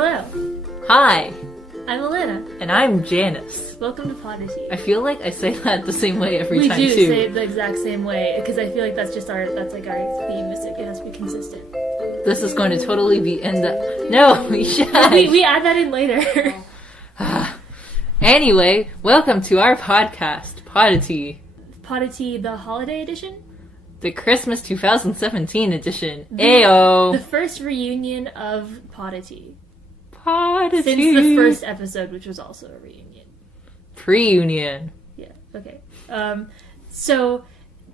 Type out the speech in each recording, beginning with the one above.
Hello, Hi, I'm Alana. and I'm Janice. Welcome to Podditea. I feel like I say that the same way every time, We do too. say it the exact same way, because I feel like that's our theme. It has to be consistent. This is going to totally be in the... No, we should. We add that in later. Anyway, welcome to our podcast, Podditea. Podditea, the holiday edition? The Christmas 2017 edition. Ayo! The first reunion of Podditea. Podditea. Since the first episode, which was also a reunion. Pre-union. Yeah, okay. So,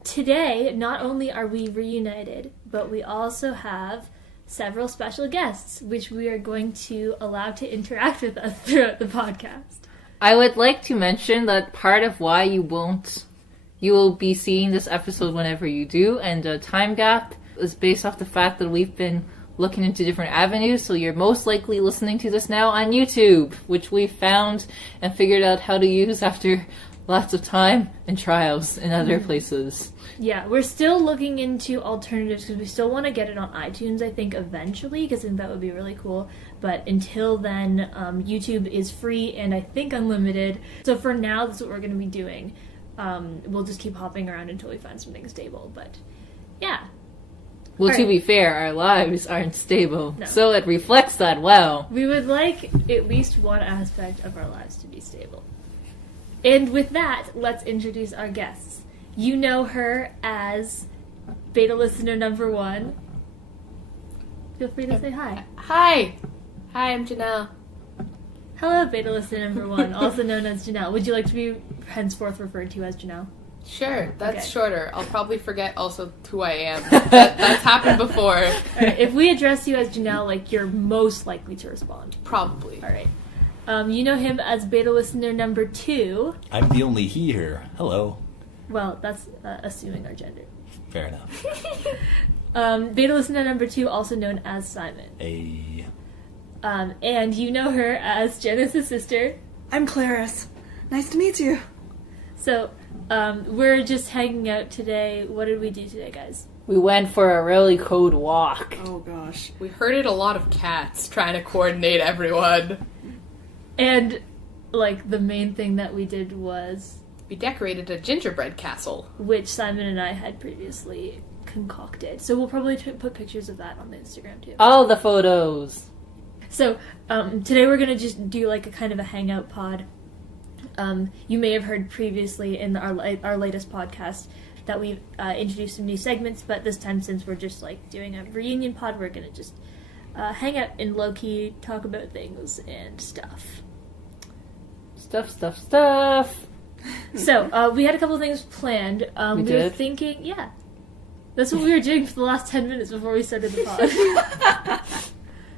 today, not only are we reunited, but we also have several special guests, which we are going to allow to interact with us throughout the podcast. I would like to mention that part of why you will be seeing this episode whenever you do, and the time gap is based off the fact that we've been looking into different avenues, so you're most likely listening to this now on YouTube, which we found and figured out how to use after lots of time and trials in other places. Yeah, we're still looking into alternatives because we still want to get it on iTunes, I think, eventually, because I think that would be really cool. But until then, YouTube is free and I think unlimited. So for now, that's what we're going to be doing. We'll just keep hopping around until we find something stable, but yeah. Well, All to right. be fair, our lives aren't stable, No. so it reflects that well. We would like at least one aspect of our lives to be stable. And with that, let's introduce our guests. You know her as beta listener number 1. Feel free to say hi. Hi, I'm Janelle. Hello, beta listener number 1, also known as Janelle. Would you like to be henceforth referred to as Janelle? Sure, that's Okay. shorter. I'll probably forget also who I am. That's happened before. All right, if we address you as Janelle, you're most likely to respond. Probably. All right. You know him as beta listener number 2. I'm the only he here. Hello. Well, that's assuming our gender. Fair enough. Beta listener number 2, also known as Simon. A And you know her as Janice's sister. I'm Claris. Nice to meet you. So, we're just hanging out today. What did we do today, guys? We went for a really cold walk. Oh gosh. We herded a lot of cats trying to coordinate everyone. And, the main thing that we did was... We decorated a gingerbread castle. which Simon and I had previously concocted. So we'll probably put pictures of that on the Instagram, too. All the photos. So, today we're going to just do, a kind of a hangout pod. You may have heard previously in our latest podcast that we've introduced some new segments, but this time, since we're just, doing a reunion pod, we're going to just hang out and low-key talk about things and stuff. Stuff. So, we had a couple things planned. We were did? thinking, yeah. That's what we were doing for the last 10 minutes before we started the pod.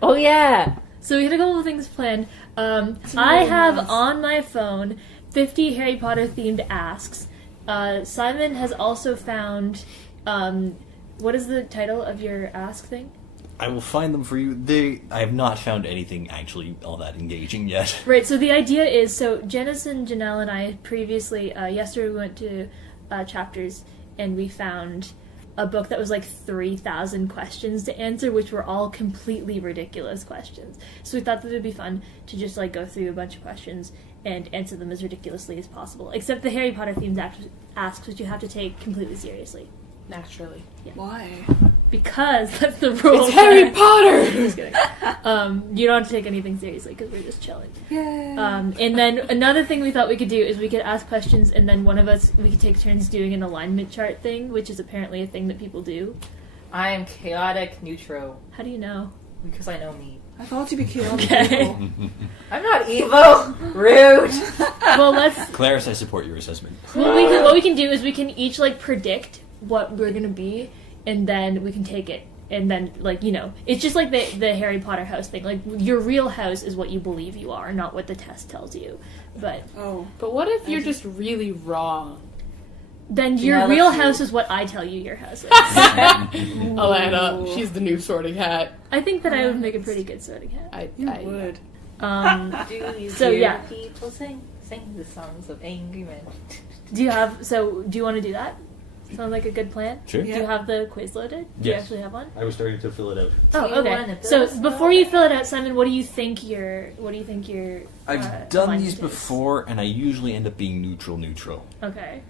Oh, yeah. So we had a couple of things planned. I have on my phone 50 Harry Potter themed asks. Simon has also found, what is the title of your ask thing? I will find them for you. I have not found anything actually all that engaging yet. Right, so the idea is, Janice and Janelle and I previously, yesterday we went to Chapters and we found a book that was 3,000 questions to answer, which were all completely ridiculous questions. So we thought that it would be fun to just go through a bunch of questions and answer them as ridiculously as possible. Except the Harry Potter themed asks, which you have to take completely seriously. Naturally. Why? Because that's the rule. It's Harry Potter! Just kidding. You don't have to take anything seriously because we're just chilling. Yay. And then another thing we thought we could do is we could ask questions and then we could take turns doing an alignment chart thing, which is apparently a thing that people do. I am chaotic neutral. How do you know? Because I know me. I thought you'd be chaotic. Okay. I'm not evil. Rude. Well, let's... Claris, I support your assessment. What we can do is we can each, predict what we're gonna be, and then we can take it. And then, it's just like the Harry Potter house thing. Your real house is what you believe you are, not what the test tells you. But Oh. But what if you're just really wrong? then your Yeah, real that's house is what I tell you your house is. Alana, she's the new sorting hat. I think that I would make a pretty good sorting hat. You would. Do you So, hear yeah. people sing the songs of angry men? Do you want to do that? Sound like a good plan? Sure. Do you have the quiz loaded? Do you Yes. actually have one? I was starting to fill it out. Oh, you okay. wanna build So a snowman? before you fill it out, Simon, what do you think your I've done alignment these is? before, and I usually end up being neutral. Okay.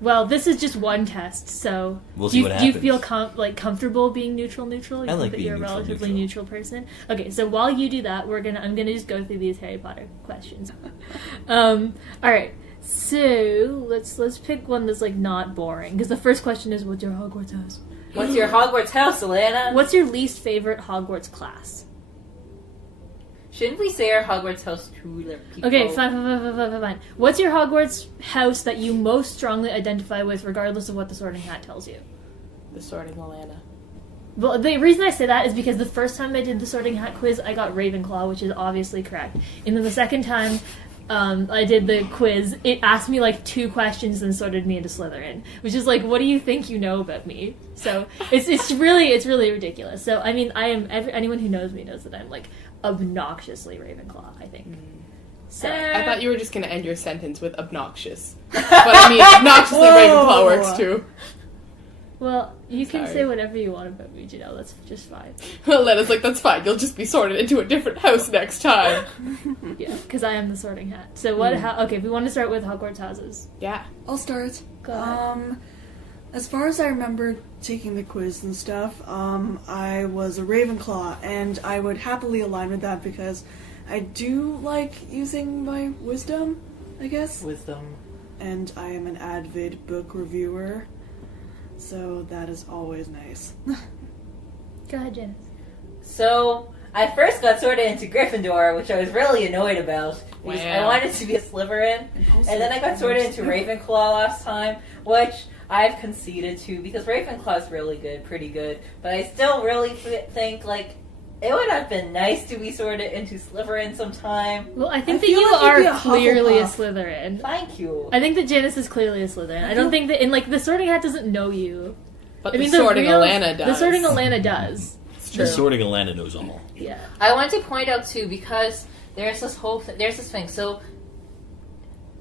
Well, this is just one test, so We'll do see you, what do you happens. feel comfortable being neutral? You I think like that being you're a neutral, relatively neutral. person. Okay, so while you do that, I'm gonna just go through these Harry Potter questions. All right. So let's pick one that's like not boring, because the first question is, what's your Hogwarts house? What's your Hogwarts house, Alana? What's your least favorite Hogwarts class? Shouldn't we say our Hogwarts house to people? Okay, fine. What's your Hogwarts house that you most strongly identify with, regardless of what the Sorting Hat tells you? The Sorting Alana. Well, the reason I say that is because the first time I did the Sorting Hat quiz, I got Ravenclaw, which is obviously correct. And then the second time I did the quiz, it asked me like 2 questions and sorted me into Slytherin, which is like, what do you think you know about me? So it's really ridiculous. So I mean, anyone who knows me knows that I'm like obnoxiously Ravenclaw, I think. So I thought you were just going to end your sentence with obnoxious. But I mean, obnoxiously Ravenclaw works too. well, you can Sorry. say whatever you want about me, Janelle. That's just fine. Lena's like, that's fine. You'll just be sorted into a different house next time. Yeah, because I am the Sorting Hat. So what? Okay, we want to start with Hogwarts houses. Yeah. I'll start. Go ahead. As far as I remember taking the quiz and stuff, I was a Ravenclaw, and I would happily align with that because I do like using my wisdom, I guess. Wisdom. And I am an avid book reviewer, so that is always nice. Go ahead, Janice. So, I first got sorted into Gryffindor, which I was really annoyed about, because I Wow. wanted to be a Slytherin, and then I got sorted into Ravenclaw last time, which I've conceded to, because Ravenclaw's really good, pretty good, but I still really think, like, it would have been nice to be sorted into Slytherin sometime. Well, I think I that feel you like you'd be are a clearly a Hufflepuff. Slytherin. Thank you. I think that Janice is clearly a Slytherin. I don't think that, and like the Sorting Hat doesn't know you. But I mean, the Sorting real- Alana does. The Sorting Alana does. It's The true. Sorting Alana knows all. Yeah. I want to point out too, because there's this thing. So,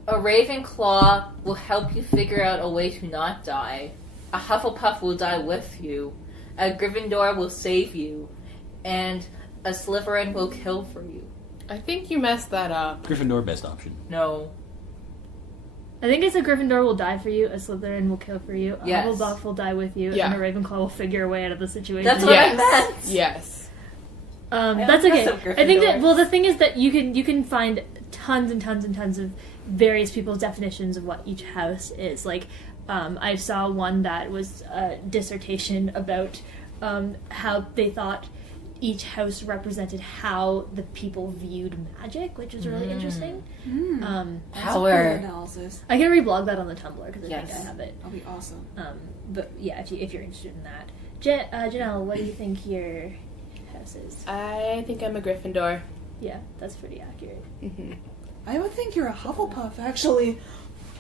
a Ravenclaw will help you figure out a way to not die. A Hufflepuff will die with you. A Gryffindor will save you, and a Slytherin will kill for you. I think you messed that up. Gryffindor, best option. No. I think it's a Gryffindor will die for you, a Slytherin will kill for you, a Yes. Hufflepuff will die with you, Yeah. and a Ravenclaw will figure a way out of the situation. That's what Yes. I meant. Yes. That's I okay. messed up I think that, Gryffindors. well, the thing is that you can find tons and tons and tons of various people's definitions of what each house is. Like, I saw one that was a dissertation about how they thought each house represented how the people viewed magic, which was really interesting. That's a Power. good analysis. I can reblog that on the Tumblr because I Yes. think I have it. That'll be awesome. But yeah, if you're interested in that, Janelle, what do you think your house is? I think I'm a Gryffindor. Yeah, that's pretty accurate. Mm-hmm. I would think you're a Hufflepuff, actually.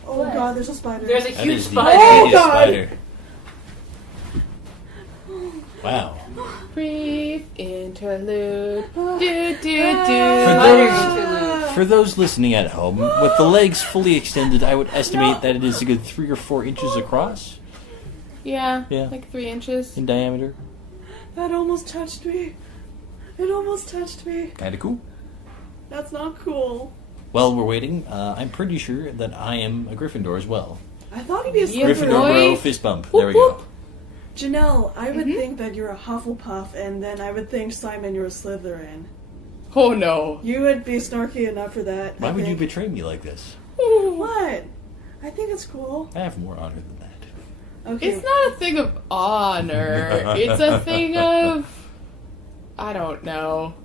Oh What? god, there's a spider. There's a That huge is the spider. Oh, biggest God. spider. Wow. Brief interlude. Ah. Do, do, Spider For those listening at home, with the legs fully extended, I would estimate that it is a good 3 or 4 inches across Yeah, Yeah. like 3 inches. in diameter. That almost touched me. It almost touched me. Kinda cool. That's not cool. While we're waiting, I'm pretty sure that I am a Gryffindor as well. I thought he'd be a Yeah, Slytherin. Gryffindor, boy. bro, fist bump. There we Whoop, go. Janelle, I would think that you're a Hufflepuff, and then I would think, Simon, you're a Slytherin. Oh no. You would be snarky enough for that. Why I would you think. betray me like this? What? I think it's cool. I have more honor than that. Okay. It's not a thing of honor. It's a thing of... I don't know.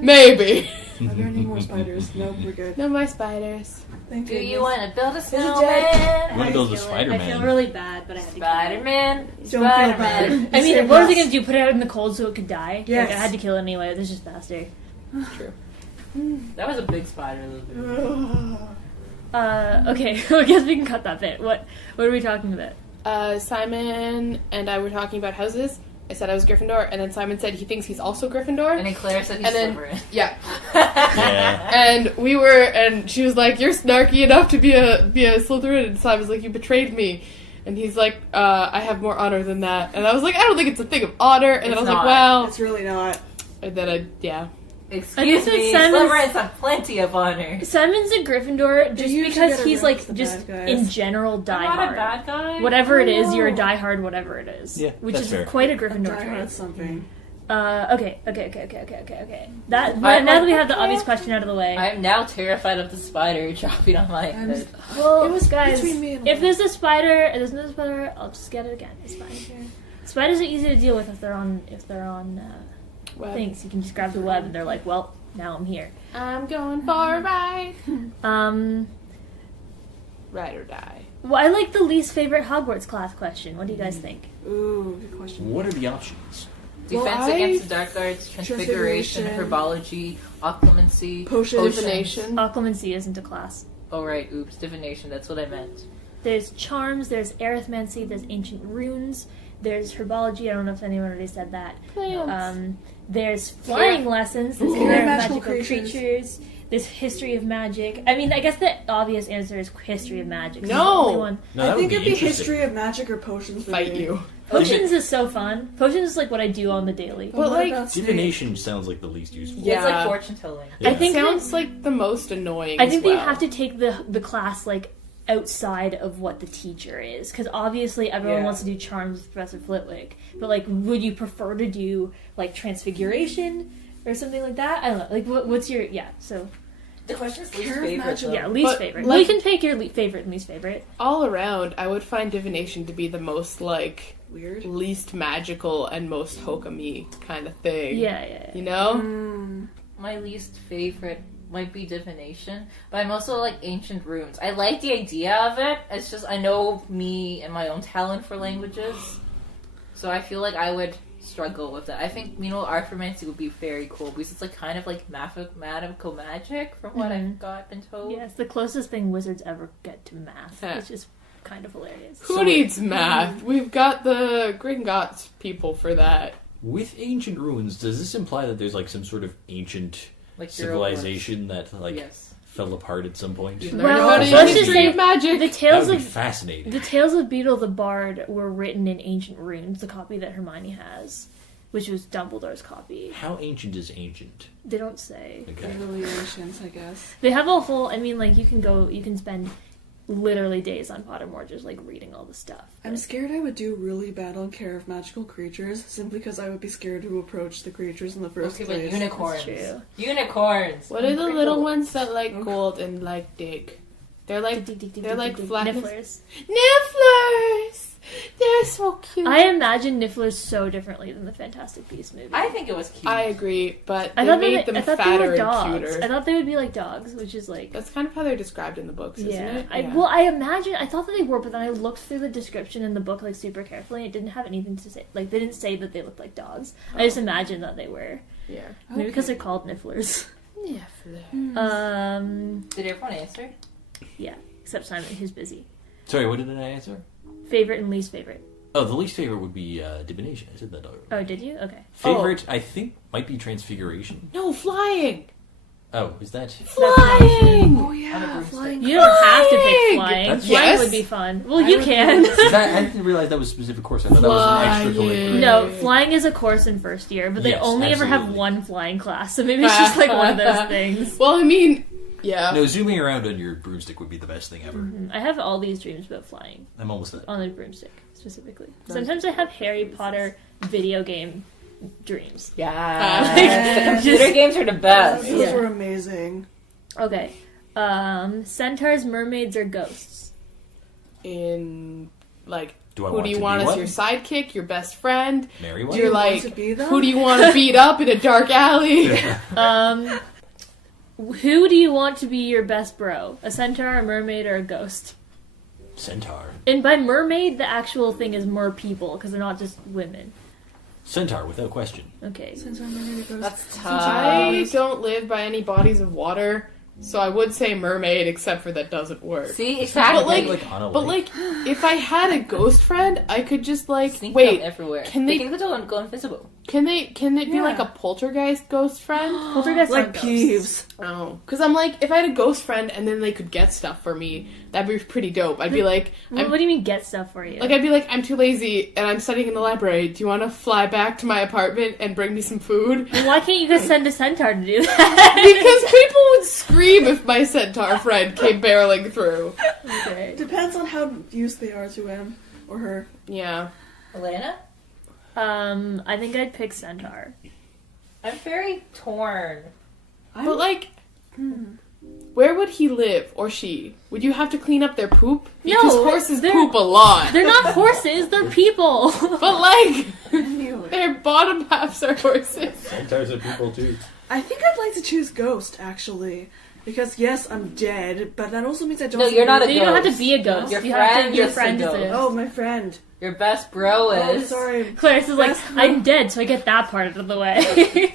Maybe. Are there any more spiders? Nope, we're good. No, my spiders. Thank Do goodness. you want to build a it snowman? You want to build a I feel Spider-Man? really bad, but I had to. Spider-Man. Don't feel bad. Spider-Man. I mean, Save what was I us. gonna do? Put it out in the cold so it could die? Yes. Like, I had to kill it anyway. It was just faster. True. That was a big spider. Though. Okay. I guess we can cut that bit. What are we talking about? Simon and I were talking about houses. I said I was Gryffindor, and then Simon said he thinks he's also Gryffindor. And then Claire said he's And then- Slytherin. Yeah. Yeah. And she was like, "You're snarky enough to be a Slytherin," and Simon's like, "You betrayed me." And he's like, I have more honor than that. And I was like, I don't think it's a thing of honor. And then I was like, well... It's really not. And then Excuse me, Simon's- Slytherins have plenty of honor. Simon's a Gryffindor just usually because get he's around like the just bad guys. in general I'm not a diehard. bad guy. Whatever it is, Oh. you're a diehard. Whatever it is, Yeah, which that's is fair. quite a Die Gryffindor Hard trait. something. Okay. That I'm now that like, we have the obvious question out of the way. I'm now terrified of the spider dropping on my I'm head. Well, It was guys, between me and if Lana. there's a spider, I'll just get it again. It's fine. Spiders are easy to deal with if they're on web. things. You can just grab the web, and they're like, well, now I'm here. I'm going for a ride. Ride or die. Well, I like the least favorite Hogwarts class question. What do you guys think? Ooh, good question. What are the options? Well, Defense I- against the dark arts, transfiguration, Transfiguration. herbology, occlumency, Potions. Divination. Occlumency isn't a class. Oh right, oops, divination. That's what I meant. There's charms, there's arithmancy, there's ancient runes, there's herbology. I don't know if anyone already said that. There's flying lessons, there's Ooh. care of Magical magical creatures, there's history of magic. I mean, I guess the obvious answer is history of magic. 'cause it's the No! only one. No, I that think would it'd be interesting. history of magic or potions. for Fight me. you. Potions is so fun. Potions is like what I do on the daily. But, What like, about Snape? Divination sounds like the least useful. Yeah. It's like fortune telling. Yeah. I think Sounds like the most annoying. I think as that you well. have to take the class like outside of what the teacher is, because obviously everyone Yeah. wants to do charms with Professor Flitwick, but like, would you prefer to do like transfiguration or something like that? I don't know. Like, what's your So The question is least Care of favorite. magic. Though. yeah, least But, favorite. like- We can pick your favorite and least favorite. all around, I would find divination to be the most like Weird. least magical and most hokum-y kind of thing. Yeah. You know? Mm. My least favorite might be divination, but I'm also like ancient runes. I like the idea of it. It's just I know me and my own talent for languages, so I feel like I would struggle with that. I think arthromancy would be very cool because it's like kind of like magical magic from what I've been told. Yeah, it's the closest thing wizards ever get to math, Huh. which is kind of hilarious. Who So- needs math? We've got the Gringotts people for that. With ancient ruins, does this imply that there's like some sort of ancient Like civilization that like Yes. fell apart at some point? Learn Well, about let's the just history say of magic. The That tales would be of fascinating. The Tales of Beetle the Bard were written in ancient runes, the copy that Hermione has, which was Dumbledore's copy. How ancient is ancient? They don't say. Okay. Really ancient, I guess. They have a whole, I mean, like, you can spend literally days on Pottermore just, like, reading all the stuff. I'm scared I would do really bad on care of magical creatures simply because I would be scared to approach the creatures in the first Okay, but place. unicorns. That's true. Unicorns. What are the Pretty little cool. ones that like gold and like dig? They're like flat Nifflers. Nifflers. They're so cute. I imagine Nifflers so differently than the Fantastic Beasts movie. I think it was cute. I agree, but I they thought made they them were fatter and dogs. cuter. I thought they would be like dogs, which is like That's kind of how they're described in the books, isn't it? Well, I imagine I thought that they were, but then I looked through the description in the book like super carefully. And it didn't have anything to say. Like they didn't say that they looked like dogs. I just imagined that they were. yeah. Maybe because they're called Nifflers. Niffler. Did everyone answer? Yeah, except Simon, who's busy. Sorry, what did I answer? Favorite and least favorite. Oh, the least favorite would be divination. I said that already. Oh, did you? Okay. Favorite, I think, might be transfiguration. No, flying. Oh, is that? Flying. Oh yeah, flying. You don't have to pick flying. That's- Flying Yes. would be fun. Well, you would can. love I didn't realize that was a specific course. I thought that was an extracurricular. No, flying is a course in first year, but they Yes, only ever have absolutely. one flying class, so maybe it's just like one of those things. Well, I mean, yeah. No, zooming around on your broomstick would be the best thing ever. I have all these dreams about flying I'm almost there. on the broomstick specifically. Sometimes I have Harry Potter video game dreams. Yeah. Computer games are the best. Those Yeah. were amazing. Okay. Centaurs, mermaids, or ghosts? In like, Do I who want do you to want be as one? your sidekick, your best friend? Marry one? You're you want like, to be them? who do you want to beat up in a dark alley? Who do you want to be your best bro? A centaur, a mermaid, or a ghost? Centaur. And by mermaid, the actual thing is mer people, because they're not just women. Centaur, without question. Okay. Since I'm gonna go. That's I tough. don't live by any bodies of water, so I would say mermaid, except for that doesn't work. See, exactly. But on a But lake. like, if I had a ghost friend, I could just like Sneak wait. them everywhere. can they they- can go invisible? Can it be like a poltergeist ghost friend? Poltergeist Like aren't ghosts. Peeves. Oh, because I'm like, if I had a ghost friend and then they could get stuff for me, that'd be pretty dope. I'd be like, What do you mean get stuff for you? I'd be like, I'm too lazy and I'm studying in the library. Do you want to fly back to my apartment and bring me some food? Well, why can't you just send a centaur to do that? Because people would scream if my centaur friend came barreling through. Okay. Depends on how used they are to him or her. Yeah. Alana? I think I'd pick centaur. I'm very torn. But like, where would he live or she? Would you have to clean up their poop? Because No, horses they're- poop a lot. They're not horses, they're people. But like, Anyway. their bottom halves are horses. Centaurs are people too. I think I'd like to choose Ghost, actually. Because, yes, I'm dead, but that also means I don't... No, you're not a You don't have to ghost. be a ghost. Your You have friend to, your is a friend is ghost. a Oh, my friend. Your best bro Oh, is. sorry. Claris is like, Best I'm dead, so I get that part of the way.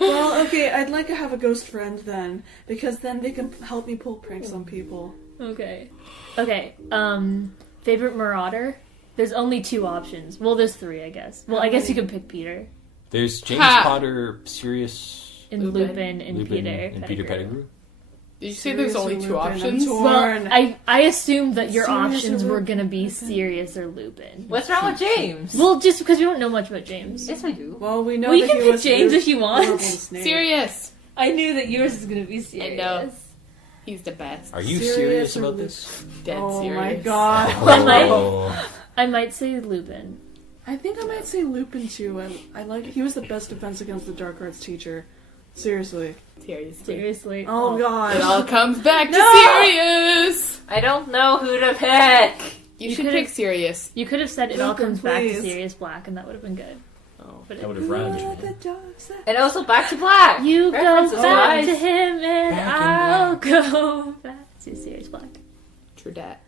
Well, okay, I'd like to have a ghost friend then, because then they can help me pull pranks on people. Okay. Okay, favorite marauder? There's only 2 options. Well, there's 3, I guess. Well, I guess you could pick Peter. There's James Ha! Potter, Sirius, And Lupin. and Lupin, Peter. and Peter Pettigrew. Did you say there's Sirius only or 2 Lupin? I'm options? torn. Well, I assumed that your Sirius or options were Lupin? gonna be Sirius or Lupin. What's wrong with James? Well, just because we don't know much about James. Yes, I do. Well, we know Well, you that can he pick was James if you want. horrible to Snape. Serious. I knew that yours was gonna be Sirius. I know. He's the best. Are you Sirius serious or about Lupin? this? Dead Oh serious. my god. Oh. I might say Lupin. I think I might say Lupin too. I like he was the best defense against the dark arts teacher. Seriously. Seriously. Seriously. Oh It god. all comes back to No! Sirius. I don't know who to pick. You You should could've- pick Sirius. You could have said it all Lupin, comes back to please. Sirius Black, and that would have been good. Oh. But That would have rhymed. Let the dogs say- And also Back to Black. you go References, back guys. to him, and Back in I'll go back to Sirius Black. True dat.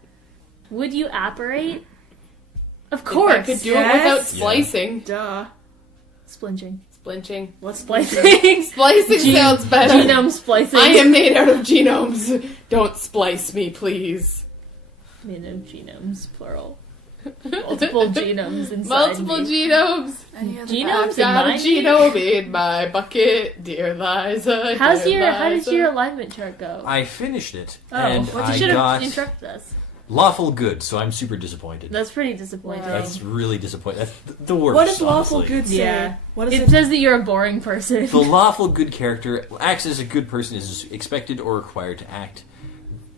Would you apparate? Of If course. I could do Yes. it without splicing. Duh. Splinching. Splinching. What's Splicing. Splicing sounds better. Genome splicing. I am made out of genomes. Don't splice me, please. Made of genomes, plural. Multiple genomes inside Multiple you. genomes. Any other Genomes? I've got a mine? genome in my bucket, dear Liza. How did Liza. your alignment chart go? I finished it, Oh, and well, you I should have got instructed us. lawful good, so I'm super disappointed. That's pretty disappointing. That's really disappointing. That's the worst. What does lawful honestly. good say? Yeah. What does It it says that you're a boring person. The lawful good character acts as a good person is expected or required to act.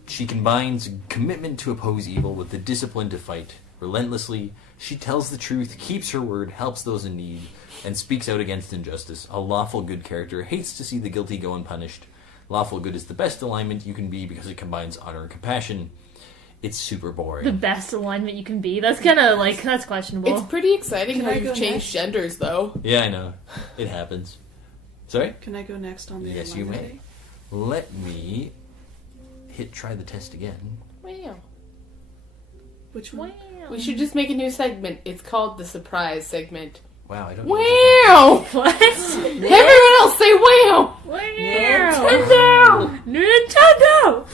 She combines commitment to oppose evil with the discipline to fight relentlessly. She tells the truth, keeps her word, helps those in need, and speaks out against injustice. A lawful good character hates to see the guilty go unpunished. Lawful good is the best alignment you can be because it combines honor and compassion. It's super boring. The best alignment you can be. That's kind of like, that's questionable. It's pretty exciting Can how I you've go changed next? genders, though. Yeah, I know. It happens. Sorry? Can I go next on the Yes, you may. Let me hit try the test again. Wow. Which one? We should just make a new segment. It's called the surprise segment. Wow, I don't Wow! What? Everyone else say wow! Nintendo! Nintendo!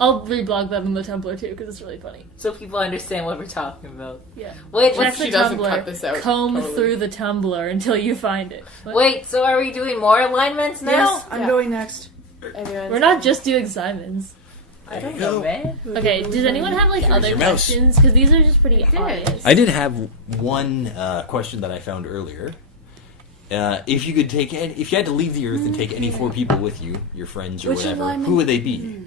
I'll reblog that on the Tumblr too, because it's really funny. So people understand what we're talking about. Yeah. Wait, What Check if she the doesn't Tumblr. cut this out? Comb Totally. through the Tumblr until you find it. What? wait, so are we doing more alignments now? Yes, I'm Yeah. going next. Everyone's We're not just doing Simons. I don't know, man. Okay, does anyone have like Here's other your mouse. questions? Because these are just pretty did. obvious. I did have one question that I found earlier. If you could take, if you had to leave the Earth and take any 4 people with you, your friends or Which whatever, alignment? who would they be?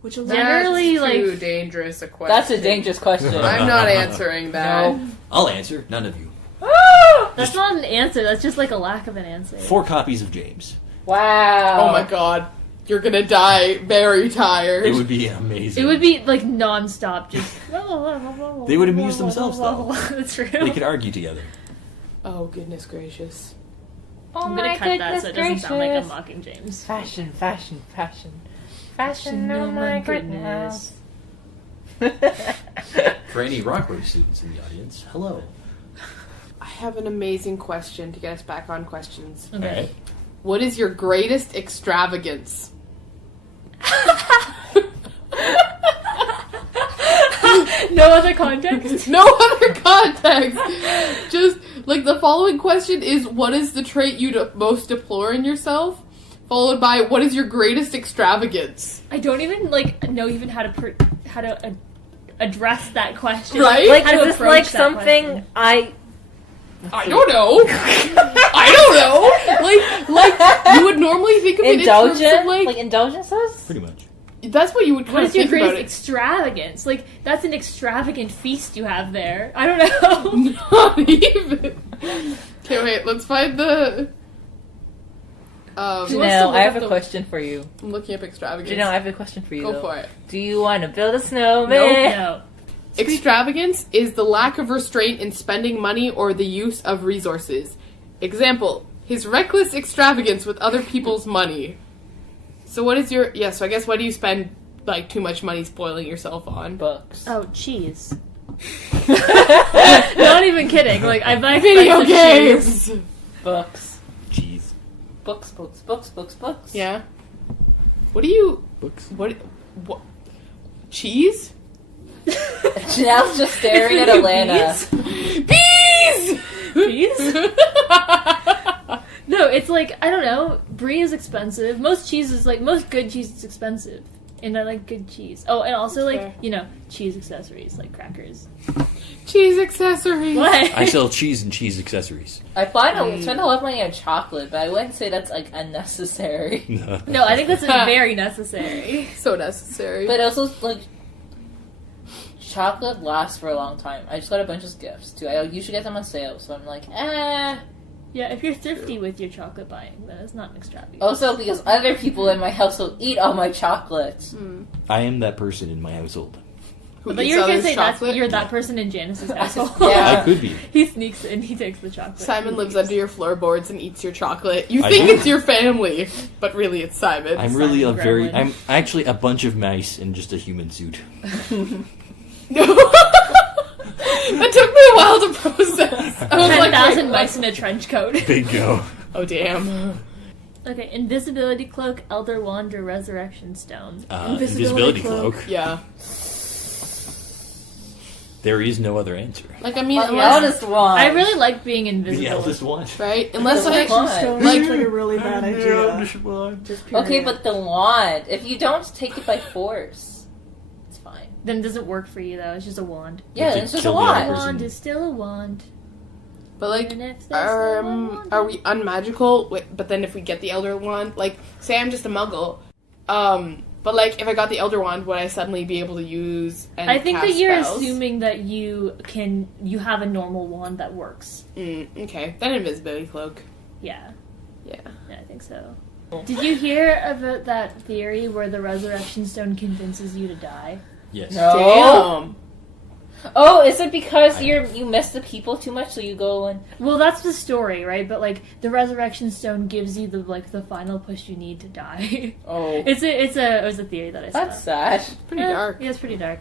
Which That's alignment? Generally, too like- dangerous a question. That's a dangerous question. I'm not answering that. No. I'll answer. None of you. That's not an answer. That's just like a lack of an answer. 4 copies of James. Wow. Oh my god. You're gonna die very tired. It would be amazing. It would be like non-stop, just. They would amuse themselves, though. That's true. They could argue together. Oh, goodness gracious. Oh I'm my gonna cut that so it doesn't goodness sound like I'm gracious. mocking James. Fashion, fashion, fashion. Fashion, oh my goodness. For any Rockwood students in the audience, hello. I have an amazing question to get us back on questions. Okay. Alright. What is your greatest extravagance? No other context? No other context! context. Just, like, the following question is, what is the trait you most deplore in yourself? Followed by, what is your greatest extravagance? I don't even know even how to address that question. Right? Like, How to is this approach like that something question. I don't know. I don't know. Like you would normally think of it in terms indulgent? of, like, Like indulgences? Pretty much. that's what you would kind What of is your think about greatest it. extravagance? Like, that's an extravagant feast you have there. I don't know. Not even. Okay, wait, let's find the... Who wants to Janelle, look I have up a question for you. I'm looking up extravagance. Janelle, I have a question for you. Go though. for it. Do you want to build a snowman? No. Extravagance is the lack of restraint in spending money or the use of resources. Example, his reckless extravagance with other people's money. So what is your... Yeah, so I guess what do you spend, like, too much money spoiling yourself on? Books. Oh, cheese. Not even kidding. Like, I buy Video expensive cheese. games! Books. Cheese. Books, books, books, books, books. Yeah. What do you... Books. What? Cheese? Janelle's just staring at Alana. Bees! Bees? No, it's like, I don't know. Brie is expensive. Most cheese is like, most good cheese is expensive. And I like good cheese. Oh, and also, That's like, fair. you know, cheese accessories, like crackers. Cheese accessories. What? I sell cheese and cheese accessories. I spend a lot of money on chocolate, but I wouldn't say that's like unnecessary. No, I think that's very necessary. So necessary. But also, like, chocolate lasts for a long time. I just got a bunch of gifts too. I usually get them on sale, so I'm like, Yeah, if you're thrifty with your chocolate buying, then it's not an extravagant. Also, because other people in my household eat all my chocolates. I am that person in my household. Who But eats you're gonna others' say chocolate? that's, you're that person in Janice's household. Yeah. I could be. He sneaks in, he takes the chocolate. Simon lives under your floorboards and eats your chocolate. You I think do. it's your family, but really it's Simon. I'm really a Simon very... Gremlin. I'm actually a bunch of mice in just a human suit. That took me a while to process. I was like, 10,000 wait, mice in a trench coat. Bingo. oh damn. Okay, invisibility cloak, elder wand, or resurrection stone. Invisibility cloak. Yeah. There is no other answer. Like, I mean, The unless, eldest one. I really like being The invisible. eldest one. right? Unless I... Wand. Stone Like- seems like a really bad idea. Just period. Okay, but the wand. If you don't take it by force, it's fine. Then it doesn't work for you though. It's just a wand. Yeah, to it's just a kill the other wand. A person. wand is still a wand. But, like, Even if there's still a wand. are we unmagical? Wait, but then if we get the Elder Wand, like, say I'm just a muggle, but, like, if I got the Elder Wand, would I suddenly be able to use and I think that cast you're spells? assuming that you have a normal wand that works. Okay, then invisibility cloak. Yeah. Yeah. Yeah, I think so. Did you hear about that theory where the resurrection stone convinces you to die? Yes. No. Damn. Oh, is it because you miss the people too much, so you go and... Well, that's the story, right? But like the resurrection stone gives you the final push you need to die. Oh. It was a theory that I saw. That's sad. Pretty dark. Yeah, it's pretty dark.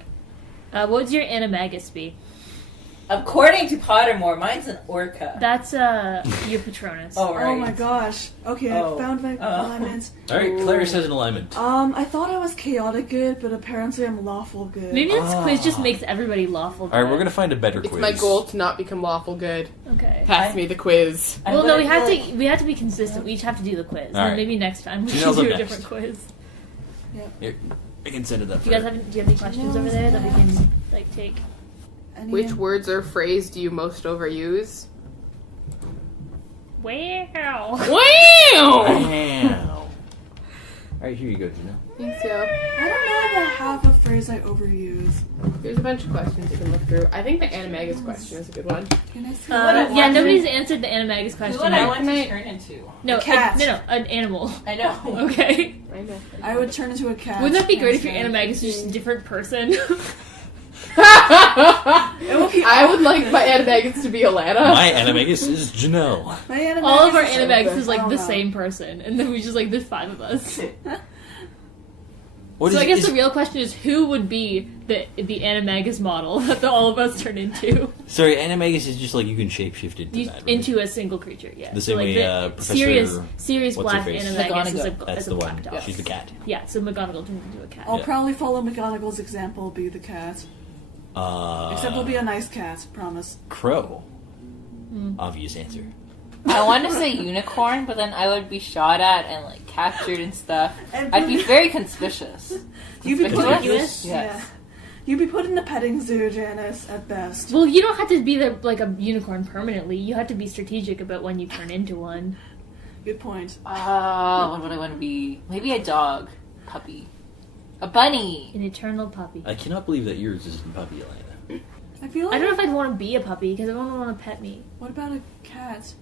What would your animagus be? According to Pottermore, mine's an orca. That's your Patronus. Oh, right. Oh my gosh. Okay, Oh. I found my Oh. alignments. Alright, Claris has an alignment. I thought I was chaotic good, but apparently I'm lawful good. Maybe this quiz just makes everybody lawful. Alright, good. we're gonna find a better It's quiz. my goal to not become lawful good. Okay. Pass me the quiz. I'm Well, no, gonna we be like- have to be consistent. We each have to do the quiz, and then Alright. maybe next time we Janelle's should do up a next. different quiz. Here, I can set it up. Do you guys do you have any questions over there that we can take? Any- Which words or phrase do you most overuse? Wow. Wow! Wow. Alright, here you go, Janelle. Thanks, yo. I don't know if I have a phrase I overuse. There's a bunch of questions you can look through. I think the Animagus question is a good one. Can I see Yeah, nobody's answered the animagus question. Who would I yet. want to turn into? No, cat. no, an animal. I know. Okay. I know. I would turn into a cat. Wouldn't that be great if your instead. animagus was just a different person? It would be I would like my Animagus to be Alana. My animagus is Janelle. My animagus All of our is animagus open. is like I the don't know. same person, and then we just like there's 5 of us. What So is- I guess is- the real question is who would be the animagus model that all of us turn into? Sorry, animagus is just like you can shapeshift into that, right? Into a single creature, yeah. The So, same like, way, the Professor- Sirius what's her Black face? animagus is a, McGonagall. That's is a the black one. dog. She's the cat. Yeah, so McGonagall turns into a cat. I'll Yeah. probably follow McGonagall's example, be the cat. Except it'll be a nice cat, promise. Crow. Obvious answer. I wanted to say unicorn, but then I would be shot at and like captured and stuff. And I'd be very conspicuous. You'd be put Conspicuous? Yes. You'd be put in a petting zoo, Janice, at best. Well, you don't have to be like a unicorn permanently. You have to be strategic about when you turn into one. Good point. What would I want to be? Maybe a dog. Puppy. A bunny. An eternal puppy. I cannot believe that yours is puppy, Alana. I feel like... I don't know if I'd want to be a puppy because I don't want to pet me. What about a cat?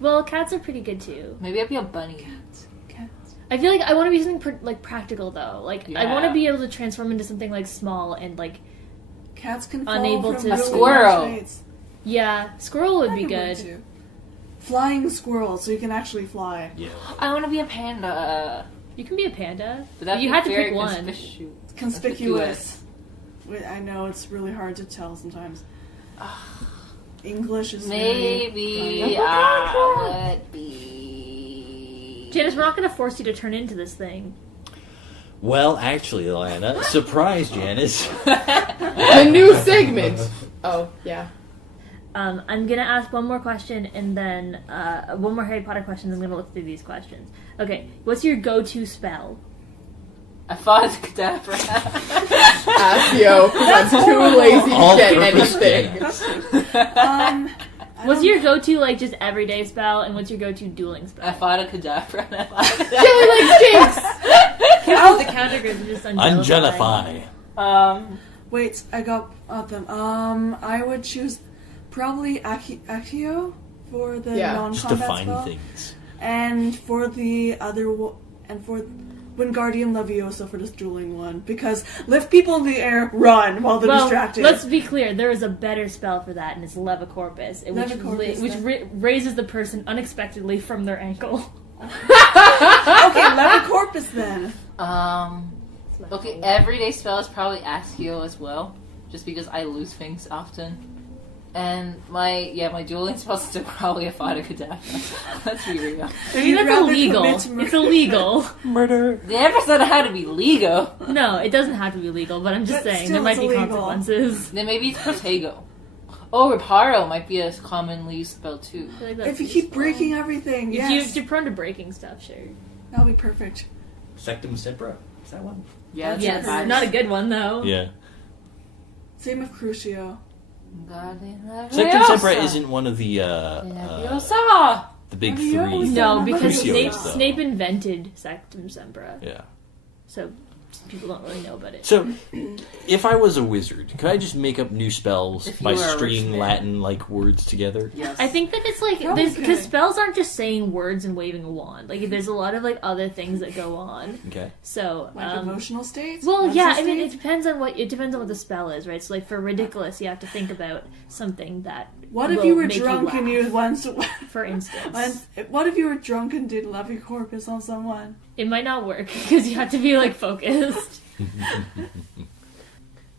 Well, cats are pretty good too. Maybe I'd be a bunny. Cats. I feel like I want to be something like practical though. Like I want to Yeah. be able to transform into something like small and like Cats can fall Unable from to- really A squirrel. large heights. yeah, squirrel would I be could work good. too. Flying squirrel, so you can actually fly. Yeah. I want to be a panda. You can be a panda, But but you have to pick one. Conspicuous. Wait, I know it's really hard to tell sometimes. English is Maybe very... I would be. Janice, we're not going to force you to turn into this thing. Well, actually, Alana, surprise, Janice. The new segment. Oh, yeah. I'm gonna ask one more question and then one more Harry Potter question. I'm gonna look through these questions. Okay, what's your go-to spell? I fought a cadabra. Asio, because I'm too lazy to All get purpose anything. I What's don't- your go-to like just everyday spell, and what's your go-to dueling spell? I fought a cadabra. And I fought a cadabra. Jelly like Jinx! Oh, the categories are just unjelifying. Unjelify. Wait, I got them. I would choose probably Accio for the Yeah. non-combat Just define spell. things. And for the other and for Wingardium Leviosa for this dueling one, because lift people in the air, run while they're Well, distracted. let's be clear. There is a better spell for that, and it's Levicorpus, which raises the person unexpectedly from their ankle. Okay, Levicorpus then. Okay, everyday spell is probably Asio as well, just because I lose things often. And my dueling spell's still probably a fought a cadabra. Let's be real. I mean, You'd that's rather illegal. commit to It's illegal. Murder. They never said it had to be legal. No, it doesn't have to be legal, but I'm just But saying still, there might it's be illegal. consequences. Then maybe it's Protego. Oh, Reparo might be a commonly used spell too. I feel like that's If you keep useful. breaking everything, If yes, you're prone to breaking stuff, sure. that'll be perfect. Sectum Sempra. Is that one? Yeah, that's Yes, nice. not a good one though. Yeah. Same with Crucio. Sectum Sempra isn't one of the Leviosa! the big Leviosa. three. No, because Crucio Snape, is, though. Snape invented Sectum Sempra, Yeah. so people don't really know about it. So, if I was a wizard, could I just make up new spells If you by were a rich stringing man. Latin-like words together? Yes. I think that it's like Probably because could. spells aren't just saying words and waving a wand. Like there's a lot of like other things that go on. Okay. So Like emotional states? well, Mental yeah. I mean, it states? depends on what the spell is, right? So like for ridiculous, you have to think about something that. What if will you were make drunk and you laugh, once... for instance, What if you were drunk and did Levicorpus on someone? it might not work because you have to be like focused.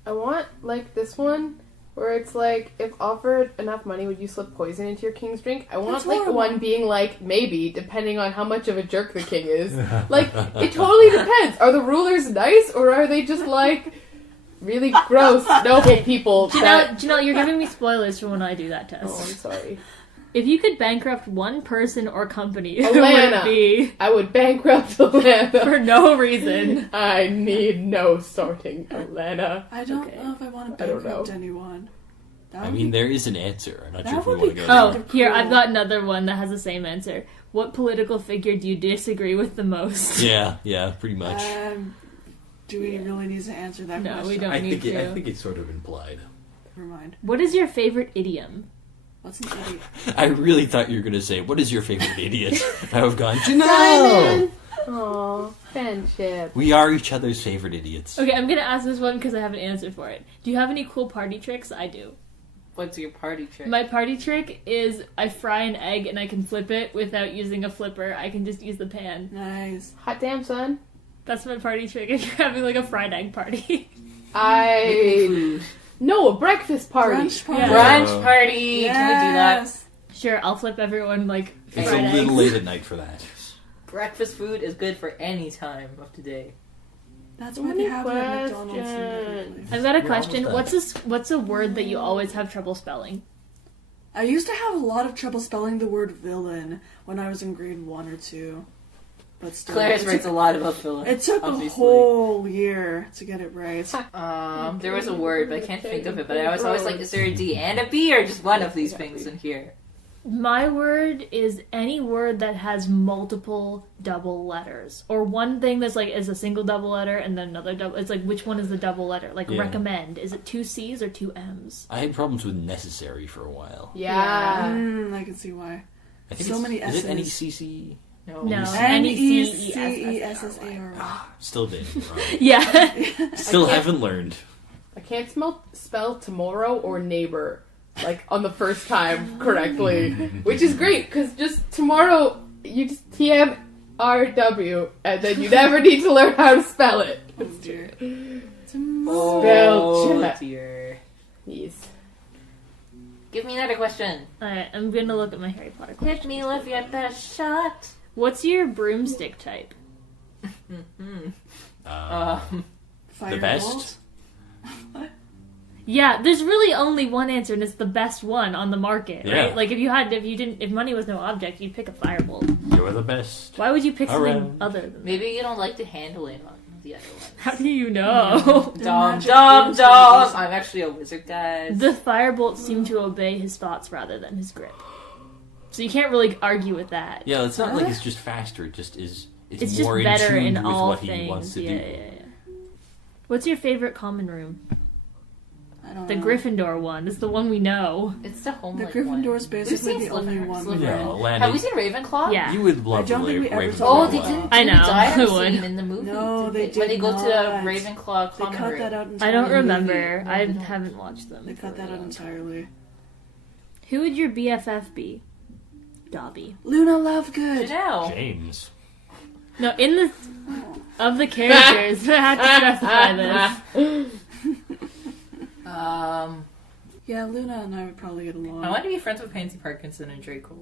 I want, like, this one, where it's like, if offered enough money, would you slip poison into your king's drink? I want, That's like, horrible. one being like, maybe, depending on how much of a jerk the king is. Like, it totally depends. Are the rulers nice, or are they just, like, really gross, noble people that... Janelle, you're giving me spoilers for when I do that test. Oh, I'm sorry. If you could bankrupt one person or company, who would Alana. it be? I would bankrupt Alana. For no reason. I need no sorting, Alana. I don't Okay. know if I want to I don't bankrupt know. anyone. That I would mean, be- there is an answer. I'm not That sure if we would want to be go kind there. Oh, here, Cool. I've got another one that has the same answer. What political figure do you disagree with the most? Yeah, pretty much. Do we really need to answer that No, question? we don't. I need think to. it's sort of implied. Never mind. What is your favorite idiom? What's an idiot? I really thought you were going to say, "What is your favorite idiot?" I would have gone, Simon! Janelle. Aw, friendship. We are each other's favorite idiots. Okay, I'm gonna ask this one because I have an answer for it. Do you have any cool party tricks? I do. What's your party trick? My party trick is I fry an egg and I can flip it without using a flipper. I can just use the pan. Nice. Hot damn, son. That's my party trick if you're having like a fried egg party. Food. No, a breakfast party. Brunch party. Yeah. Brunch party. Yes. Can we do that? Sure, I'll flip everyone like It's fried a little eggs. late at night for that. Breakfast food is good for any time of the day. That's So why many they have it at McDonald's. and questions. every place. I've got a We're question. almost What's a word that you always have trouble spelling? I used to have a lot of trouble spelling the word villain when I was in grade 1 or 2. But still, Claris it writes took- a lot about villains. It took obviously. a whole year to get it right. There was a word, but I can't think of it. But I was always like, is there a D and a B, or just one of these things in here? My word is any word that has multiple double letters, or one thing that's like is a single double letter and then another double. It's like which one is the double letter? Like Yeah. recommend. Is it 2 C's or 2 M's? I had problems with necessary for a while. Yeah. I can see why. I think So it's, many Is it S's. NECC? No, N-E-C-E-S-S-A-R-Y. N-E-C-E-S-S-A-R-Y. Still did. Yeah. Still haven't learned. I can't spell tomorrow or neighbor like on the first time correctly, which is great because just tomorrow you just TMRW and then you never need to learn how to spell it. Oh dear. Spell check. Dear. Yes. Give me another question. Alright, I'm gonna look at my Harry Potter question. Hit me with your best shot. What's your broomstick type? Mm-hmm. The Fireballs? best? Yeah, there's really only one answer, and it's the best one on the market, Yeah. right? Like if money was no object, you'd pick a firebolt. You're the best. Why would you pick something Around. other than that? Maybe you don't like the handling on the other one. How do you know? Dom, magic dom, brooms dom! are I'm actually a wizard, guys. The firebolt seemed to obey his thoughts rather than his grip. So you can't really argue with that. Yeah, it's not like it's just faster. It just is. It's It's just more better in tune in with all what things. he wants to yeah, do. yeah. What's your favorite common room? I don't The know. Gryffindor one. It's the one we know. It's the The homely Gryffindor's one. basically We've seen the only Slytherin. one. Slytherin. Yeah, Alana. Have we seen Ravenclaw? Yeah. You would love I don't to think we ever Ravenclaw. saw Oh, that they one. didn't I do know, the diary who would? scene in the movie. No, they When they did go to not. Ravenclaw They common cut room. that out entirely. I don't No, remember. they I don't. haven't watched them. They cut that out entirely. Who would your BFF be? Dobby. Luna Lovegood. Janelle. James. No, in the of the characters, I have to specify this. Yeah, Luna and I would probably get along. I want to be friends with Pansy Parkinson and Draco.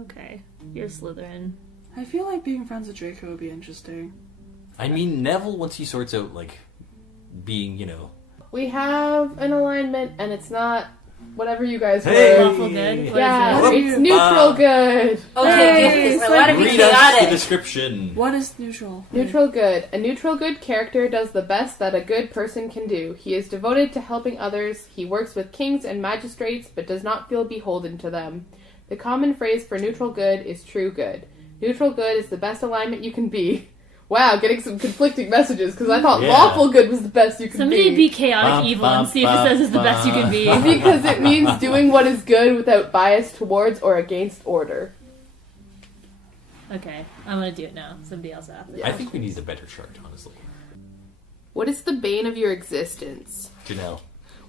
Okay, you're Slytherin. I feel like being friends with Draco would be interesting. I mean, Neville, once he sorts out, like, being, you know... We have an alignment and it's not whatever you guys Hey! were. Lawful good. What Yeah, is it? it's neutral good. Okay, Hey, give it's let it like- be Read us the chaotic. description. What is neutral? Neutral good. A neutral good character does the best that a good person can do. He is devoted to helping others. He works with kings and magistrates, but does not feel beholden to them. The common phrase for neutral good is true good. Neutral good is the best alignment you can be. Wow, getting some conflicting messages, because I thought Yeah. lawful good was the best you could Somebody be chaotic Bum, evil and bum, see if it says it's the best you can be. bum. Because it means doing what is good without bias towards or against order. Okay, I'm gonna do it now. Somebody else after. I think we need a better chart, honestly. What is the bane of your existence? Janelle.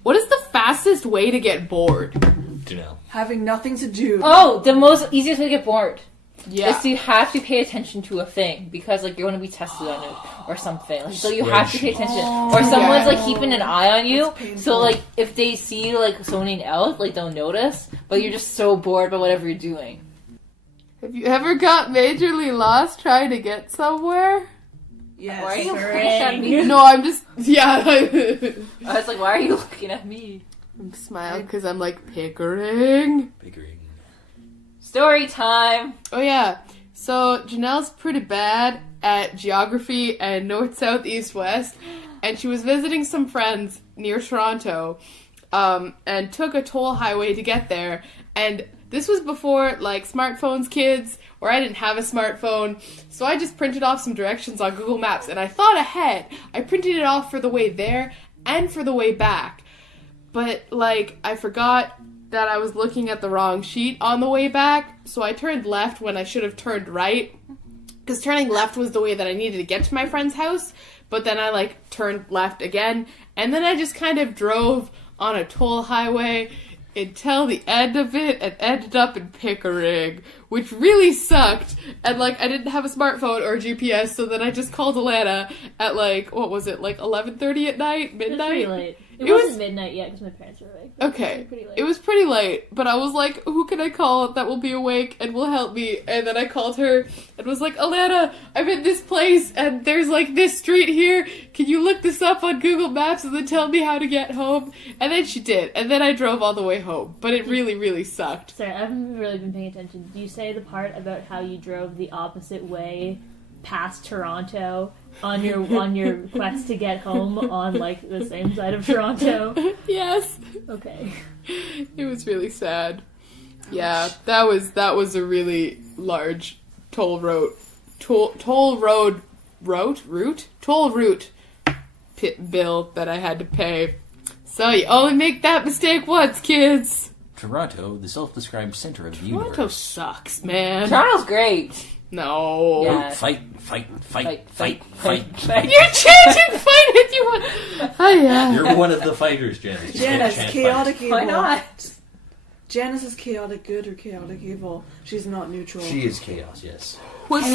What is the fastest way to get bored? Janelle. Having nothing to do. Oh, the most easiest way to get bored Yeah. is to have to pay attention to a thing because like you're going to be tested on it or something. Like, so you have to pay attention, or someone's like keeping an eye on you. That's painful. So like if they see you like zoning out, like they'll notice, but you're just so bored by whatever you're doing. Have you ever got majorly lost trying to get somewhere? Yes. Why are you Sure. looking at me? No, I'm just yeah. I was like, why are you looking at me? I'm smiling because I'm like Pickering. Pickering. Story time. Oh yeah. So Janelle's pretty bad at geography and north, south, east, west, and she was visiting some friends near Toronto, and took a toll highway to get there. And this was before like smartphones, kids, or I didn't have a smartphone, so I just printed off some directions on Google Maps, and I thought ahead. I printed it off for the way there and for the way back. But, like, I forgot that I was looking at the wrong sheet on the way back, so I turned left when I should have turned right. Because turning left was the way that I needed to get to my friend's house, but then I, like, turned left again, and then I just kind of drove on a toll highway until the end of it and ended up in Pickering, which really sucked. And, like, I didn't have a smartphone or GPS, so then I just called Alana at, like, what was it, like 11:30 at night? It's Midnight? pretty late. It wasn't midnight yet because my parents were awake. Okay. Pretty late. It was pretty late, but I was like, who can I call that will be awake and will help me? And then I called her and was like, Alana, I'm in this place and there's like this street here. Can you look this up on Google Maps and then tell me how to get home? And then she did. And then I drove all the way home. But it really, really sucked. Sorry, I haven't really been paying attention. Do you say the part about how you drove the opposite way past Toronto on your quest to get home on like the same side of Toronto? Yes. Okay. It was really sad. Yeah, that was a really large toll route bill that I had to pay. So you only make that mistake once, kids. Toronto, the self-described center of the Toronto universe. sucks, man. Toronto's great. No. Yeah. Fight. You're chanting fight if you want. Oh, yeah. You're one of the fighters, Janice. You can't Janice, chant chaotic evil. Why not? Janice is chaotic good or chaotic evil. She's not neutral. Fight. She is chaos, yes. What's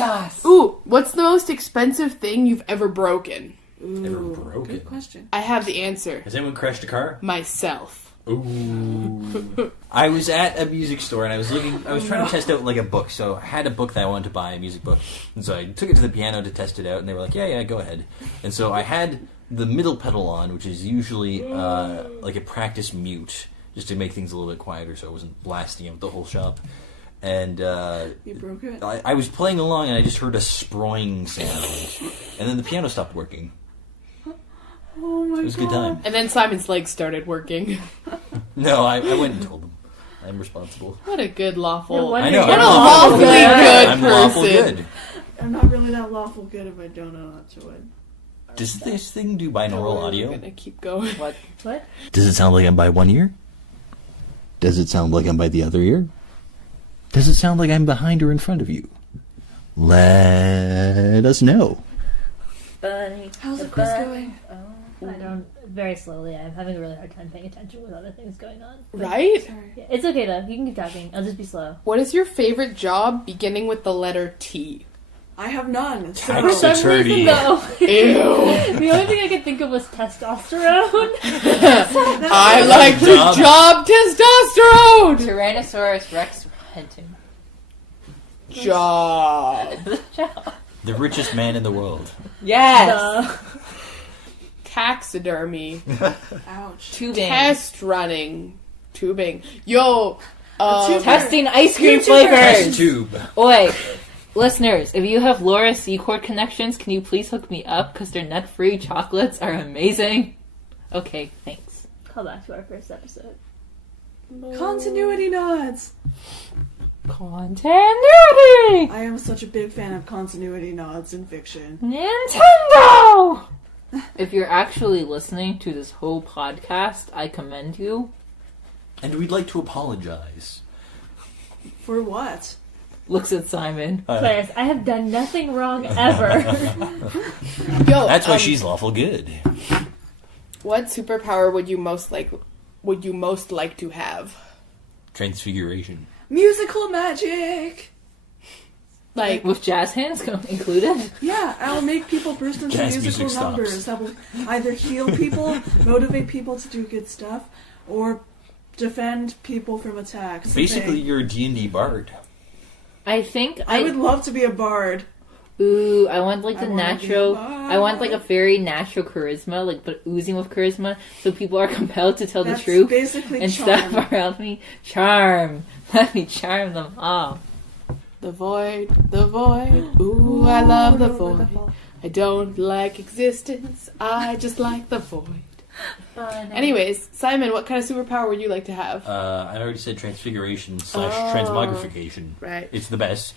the most expensive thing you've ever broken? Ooh, Ever broken? Good question. I have the answer. Has anyone crashed a car? Myself. Ooh. I was at a music store and I was trying to test out like a book. So I had a book that I wanted to buy, a music book. And so I took it to the piano to test it out and they were like, yeah, go ahead. And so I had the middle pedal on, which is usually like a practice mute, just to make things a little bit quieter so I wasn't blasting out the whole shop. And You broke it? I was playing along and I just heard a sproing sound. And then the piano stopped working. Oh my god. It was a good time. And then Simon's legs started working. No, I went and told him. I'm responsible. What a good lawful. Yeah, I know. What a I'm lawfully good I'm lawful person. good. I'm not really that lawful good if I don't know not to it. Does this thing do binaural We're audio? gonna keep going. What? What? Does it sound like I'm by one ear? Does it sound like I'm by the other ear? Does it sound like I'm behind or in front of you? Let us know. Bunny. How's the quiz going? I don't. Very slowly. I'm having a really hard time paying attention with other things going on. Right? Sorry. Yeah, it's okay though. You can keep talking. I'll just be slow. What is your favorite job beginning with the letter T? I have none. So Tax For some attorney. reason, though, Ew. the only thing I could think of was testosterone. I like to job testosterone! Tyrannosaurus Rex hunting. Job. The richest man in the world. Yes. Taxidermy. ouch. Tubing. Test running. Tubing. Yo. Testing ice cream Test flavors. tube. Oi, listeners, if you have Laura Secord connections, can you please hook me up? Because their nut-free chocolates are amazing. Okay, thanks. Call back to our first episode. Continuity nods. Continuity! I am such a big fan of continuity nods in fiction. Nintendo! If you're actually listening to this whole podcast, I commend you. And we'd like to apologize. For what? Looks at Simon. Claris, I have done nothing wrong ever. Yo, That's why she's lawful good. What superpower would you most like to have? Transfiguration. Musical magic! Like, With jazz hands included? Yeah, I'll make people burst into Jazz musical music stops. numbers that will either heal people, motivate people to do good stuff, or defend people from attacks. Basically, you're a D&D bard. I think I would love to be a bard. Ooh, I want like the I wanna be natural. a bard. I want like a very natural charisma, like but oozing with charisma, so people are compelled to tell That's the truth basically and charm. stuff around me. Charm, let me charm them all. the void, the void. Ooh, I love the void. I don't like existence. I just like the void. Anyways, Simon, what kind of superpower would you like to have? I already said transfiguration / transmogrification. Right. It's the best.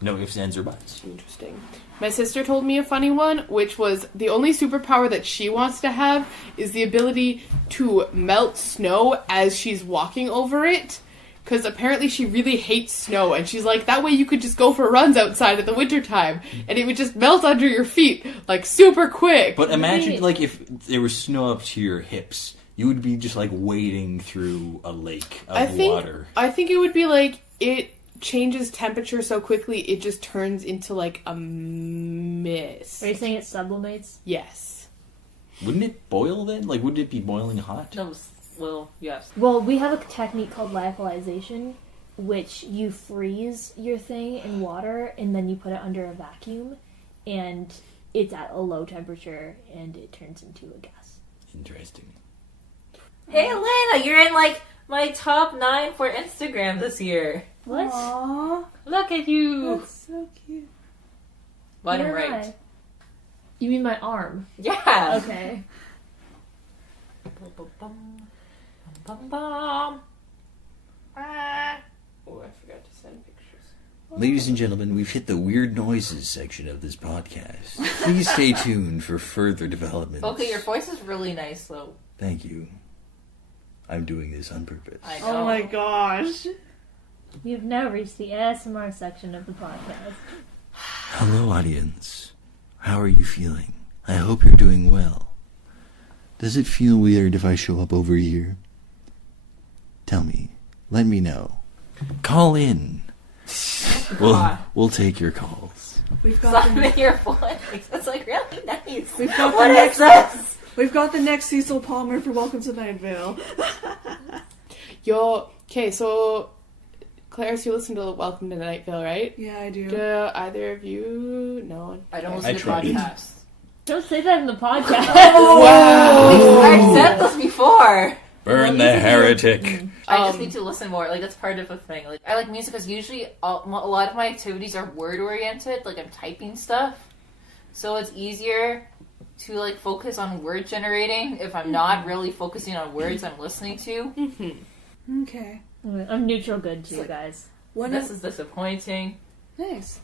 No ifs, ands, or buts. Interesting. My sister told me a funny one, which was the only superpower that she wants to have is the ability to melt snow as she's walking over it. Because apparently she really hates snow, and she's like, that way you could just go for runs outside in the wintertime, and it would just melt under your feet, like, super quick. But imagine, like, if there was snow up to your hips, you would be just, like, wading through a lake of water. I think it would be like, it changes temperature so quickly, it just turns into, like, a mist. Are you saying it sublimates? Yes. Wouldn't it boil then? Like, wouldn't it be boiling hot? No, well, yes. Well, we have a technique called lyophilization, which you freeze your thing in water and then you put it under a vacuum, and it's at a low temperature and it turns into a gas. Interesting. Hey, Elena, you're in, like, my top 9 for Instagram this year. What? Aww, Look at you. that's so cute. Bottom Where am right. I? You mean my arm? Yeah. Okay. Bum. Oh, I forgot to send pictures. Ladies and gentlemen, we've hit the weird noises section of this podcast. Please stay tuned for further developments. Okay, your voice is really nice, though. Thank you. I'm doing this on purpose. I know. Oh my gosh. You've now reached the ASMR section of the podcast. Hello, audience. How are you feeling? I hope you're doing well. Does it feel weird if I show up over here? Tell me. Let me know. Call in. We'll take your calls. We've got Simon, your voice. That's like really nice. We've got What the is next this? We've got the next Cecil Palmer for Welcome to Night Vale. Yo, okay, so Claris, you listen to Welcome to Night Vale, right? Yeah, I do. Do either of you know? I don't I listen to tried. podcasts. Don't say that in the podcast. Wow! I've said this before. Burn the heretic. I just need to listen more. Like, that's part of the thing. Like, I like music because usually a lot of my activities are word oriented. Like, I'm typing stuff, so it's easier to like focus on word generating if I'm not really focusing on words I'm listening to. Okay. I'm neutral good to you guys. This is disappointing. Nice.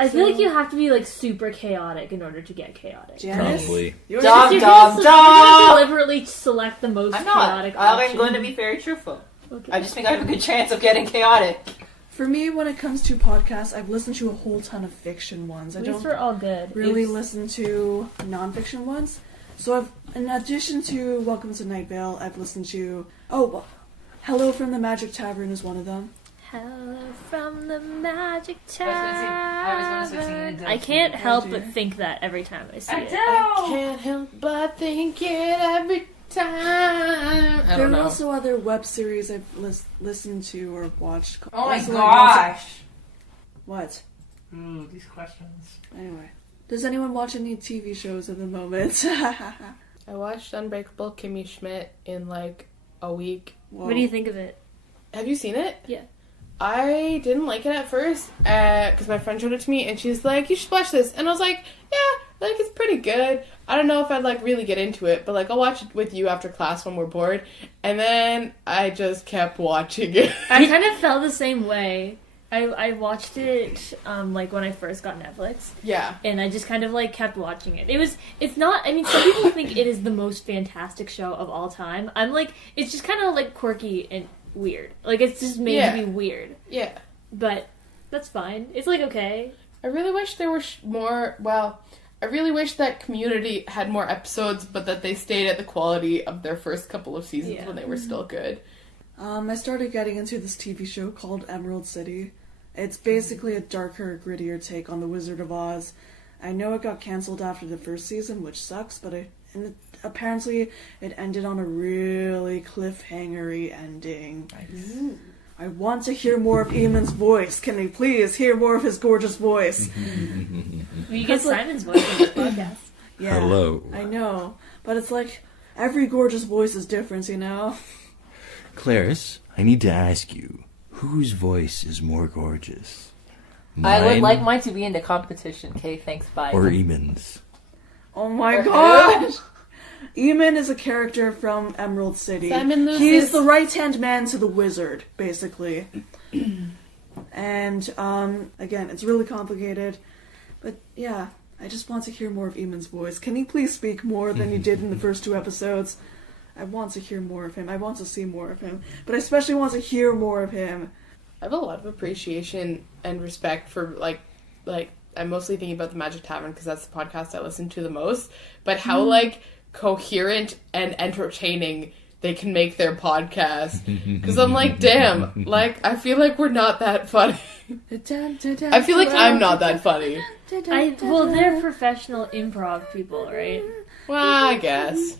I feel like you have to be like super chaotic in order to get chaotic. Janice? Probably. You're Dog, You're dog, gonna dog. deliberately select the most I'm chaotic not. I'm option. going to be very truthful. Okay. I just think I have a good chance of getting chaotic. For me, when it comes to podcasts, I've listened to a whole ton of fiction ones. I At least don't we're all good. really It's- listen to non-fiction ones. So I've, in addition to Welcome to Night Vale, I've listened to, Hello from the Magic Tavern is one of them. Hello from the Magic I was gonna say Tavern. singing I can't help dear. but think that every time I see it. I can't help but think it every time. I There don't are know. also other web series I've listened to or watched. Oh my Also, gosh. What? Ooh, these questions. Anyway. Does anyone watch any TV shows at the moment? I watched Unbreakable Kimmy Schmidt in like a week. What do you think of it? Have you seen it? Yeah. I didn't like it at first because my friend showed it to me and she's like, you should watch this. And I was like, yeah, like it's pretty good. I don't know if I'd like really get into it, but like I'll watch it with you after class when we're bored. And then I just kept watching it. I kind of felt the same way. I watched it like when I first got Netflix, Yeah. and I just kind of like kept watching it. It's not, I mean, some people think it is the most fantastic show of all time. I'm like, it's just kind of like quirky and weird. Like it's just made to be weird. Yeah. But that's fine. It's like okay. I really wish there were more, I really wish that Community had more episodes, but that they stayed at the quality of their first couple of seasons when they were still good. I started getting into this TV show called Emerald City. It's basically a darker, grittier take on The Wizard of Oz. I know it got cancelled after the first season, which sucks, but apparently it ended on a really cliffhangery ending. Nice. I want to hear more of Eamon's voice. Can we please hear more of his gorgeous voice? You get Simon's voice in this podcast. Yeah, Hello. I know, but it's like every gorgeous voice is different, you know? Claris, I need to ask you, whose voice is more gorgeous? I would Mine like mine to be in the competition. Okay, thanks, bye. or Eamon's? Oh my Or gosh! Eamon is a character from Emerald City. Simon loses. He's the right-hand man to the wizard, basically. And, again, it's really complicated. But, yeah, I just want to hear more of Eamon's voice. Can he please speak more than you did in the first 2 episodes? I want to hear more of him. I want to see more of him. But I especially want to hear more of him. I have a lot of appreciation and respect for, like I'm mostly thinking about the Magic Tavern because that's the podcast I listen to the most, but how, like, coherent and entertaining they can make their podcast. Because I'm like, damn, like, I feel like we're not that funny. I feel like I'm not that funny. Well, they're professional improv people, right? Well, I guess.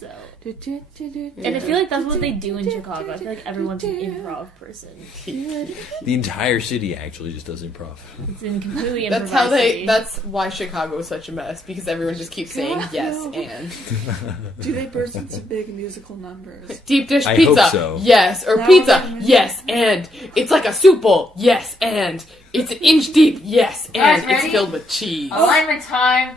So, and I feel like that's what they do in Chicago. I feel like everyone's an improv person. The entire city actually just does improv. It's in completely That's improvised how they. city. That's why Chicago is such a mess, because everyone just keeps saying God, yes no. and. Do they burst into big musical numbers? Deep dish I pizza, hope so. yes. Or No, pizza, no, no. yes and. It's like a soup bowl, yes and. It's an inch deep, yes Guys, and. It's ready? filled with cheese. Alignment time.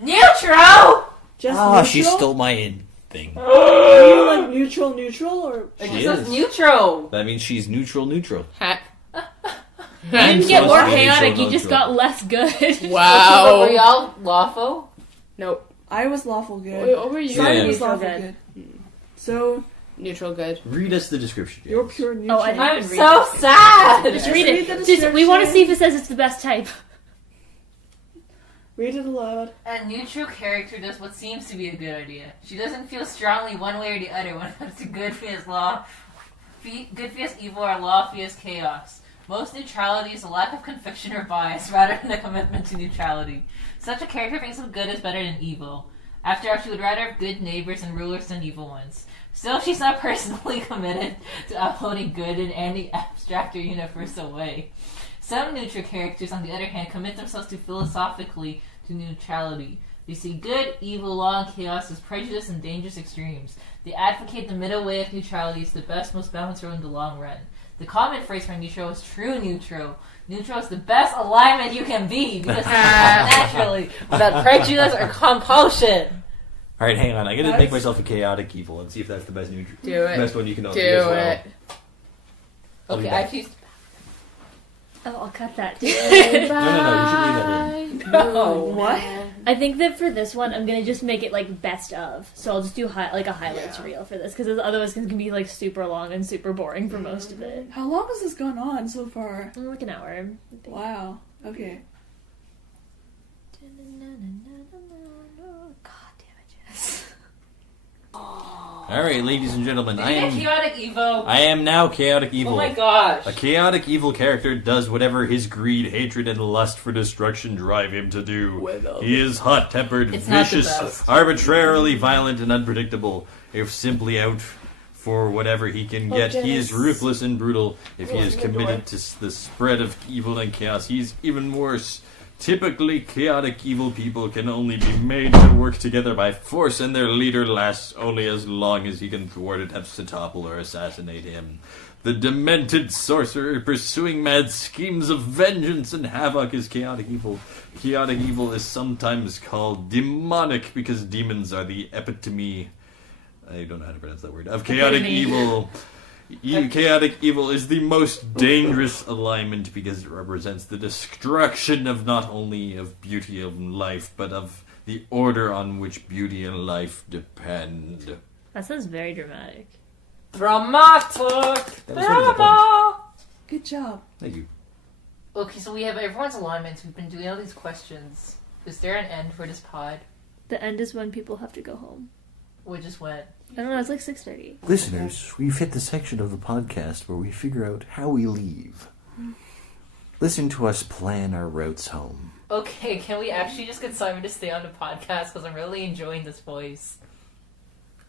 Neutral. Just Ah, neutral? she stole my thing. Are you like neutral, or It She just is. says neutral. That means she's neutral. Ha- You didn't get So more it's chaotic, neutral, you just neutral. got less good. Wow. Were y'all lawful? Nope. I was lawful good. What were you? Simon Yeah. was Neutral lawful good. good. So Neutral good. Read us the description. you're Janice. pure neutral. Oh, I didn't I'm even read so it. sad. Just read Read it. the Just, we want to description. see if it says it's the best type. Read it aloud. A neutral character does what seems to be a good idea. She doesn't feel strongly one way or the other when it comes to good vs law, good vs evil, or law vs chaos. Most neutrality is a lack of conviction or bias rather than a commitment to neutrality. Such a character thinks of good as better than evil. After all, she would rather have good neighbors and rulers than evil ones. Still, she's not personally committed to upholding good in any abstract or universal way. Some neutral characters, on the other hand, commit themselves philosophically to neutrality. They see good, evil, law, and chaos as prejudice and dangerous extremes. They advocate the middle way of neutrality as the best, most balanced road in the long run. The common phrase for neutral is true neutral. Neutral is the best alignment you can be because it's naturally, without prejudice or compulsion. All right, hang on. I gotta That's- make myself a chaotic evil and see if that's the best neutral. Do it. Best one you can Do do as well. it. I'll be Okay, back. I've used. Oh, I'll cut that. No, you should leave that in. No. What? I think that for this one, I'm gonna just make it like best of. So I'll just do like a highlights Yeah. reel for this because otherwise it's gonna be like super long and super boring for most of it. How long has this gone on so far? Like an hour. I think. Wow. Okay. God damn it, Jess. All right, ladies and gentlemen, Did you get chaotic evil? I am now chaotic evil. Oh my gosh. A chaotic evil character does whatever his greed, hatred, and lust for destruction drive him to do. He is hot-tempered, It's not the vicious, best. arbitrarily violent, and unpredictable. If simply out for whatever he can get, he is Janice. ruthless and brutal. If he is Close the door. committed to the spread of evil and chaos, he's even worse. Typically, chaotic evil people can only be made to work together by force, and their leader lasts only as long as he can thwart attempts to topple or assassinate him. The demented sorcerer pursuing mad schemes of vengeance and havoc is chaotic evil. Chaotic evil is sometimes called demonic because demons are the epitome. I don't know how to pronounce that word. Of chaotic Epitome. evil. Chaotic evil is the most dangerous alignment because it represents the destruction of not only of beauty of life, but of the order on which beauty and life depend. That sounds very dramatic. Dramatic. That was sort of the Drama. Good job. Thank you. Okay, so we have everyone's alignments. We've been doing all these questions. Is there an end for this pod? The end is when people have to go home. We just went. I don't know. It's like 6:30. Listeners, we've hit the section of the podcast where we figure out how we leave. Listen to us plan our routes home. Okay, can we actually just get Simon to stay on the podcast because I'm really enjoying this voice.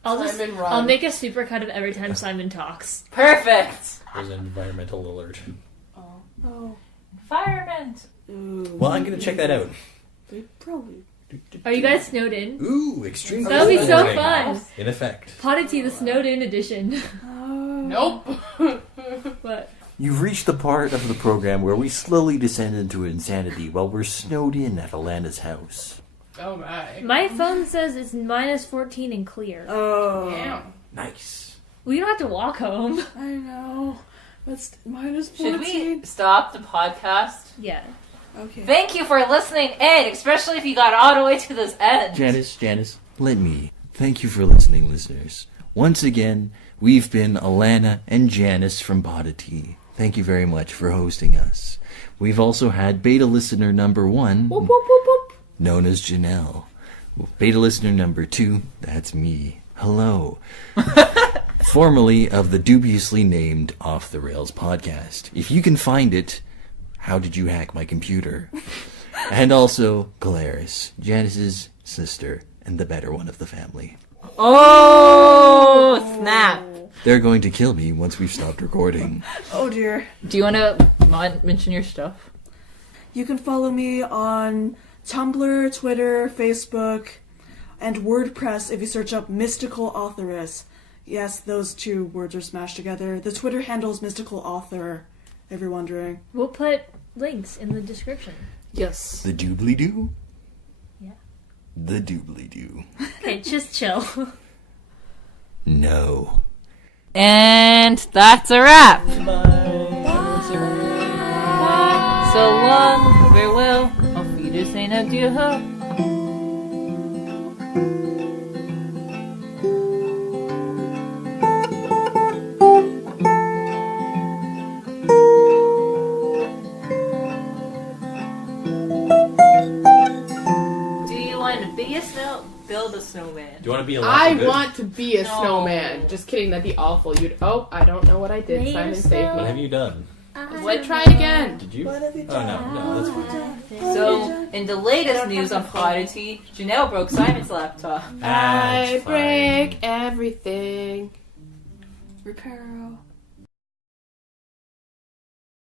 Simon, run. I'll make a super cut of every time Simon talks. Perfect. There's an environmental alert. Oh. Environment. Ooh. Well, I'm going to check that out. They probably. Are you guys snowed in? Ooh, extreme That would be so warning. fun. In effect. Podditea, the snowed in edition. Nope. What? You've reached the part of the program where we slowly descend into insanity while we're snowed in at Alana's house. Oh my. My phone says it's -14 and clear. Oh. Damn. Nice. We don't have to walk home. I know. That's -14. Should we stop the podcast? Yeah. Okay. Thank you for listening in, especially if you got all the way to this end. Janice, let me. Thank you for listening, listeners. Once again, we've been Alana and Janice from Podditea. Thank you very much for hosting us. We've also had beta listener number 1, Whoop, whoop, whoop, whoop. known as Janelle. Beta listener number 2, that's me. Hello. Formerly of the dubiously named Off the Rails podcast. If you can find it, how did you hack my computer? And also Claris, Janice's sister and the better one of the family. Oh, snap. They're going to kill me once we've stopped recording. Oh dear. Do you want to mention your stuff? You can follow me on Tumblr, Twitter, Facebook, and WordPress if you search up Mystical Authoress. Yes, those two words are smashed together. The Twitter handle is Mystical Author, if you're wondering. We'll put links in the description. Yes. The doobly-doo? Yeah. The doobly-doo. Okay, just chill. No. And that's a wrap. So long, farewell. Auf Wiedersehen, adieu. Build a snowman. Do you want to be a I want to be a snowman. Just kidding, that'd be awful. I don't know what I did. Made Simon a saved snow. me. What have you done? What? Try it again. Did you? What have you Oh, no, that's fine. So, in the latest news on Podditea, Janelle broke Simon's laptop. I That's break fine. everything. Reparo.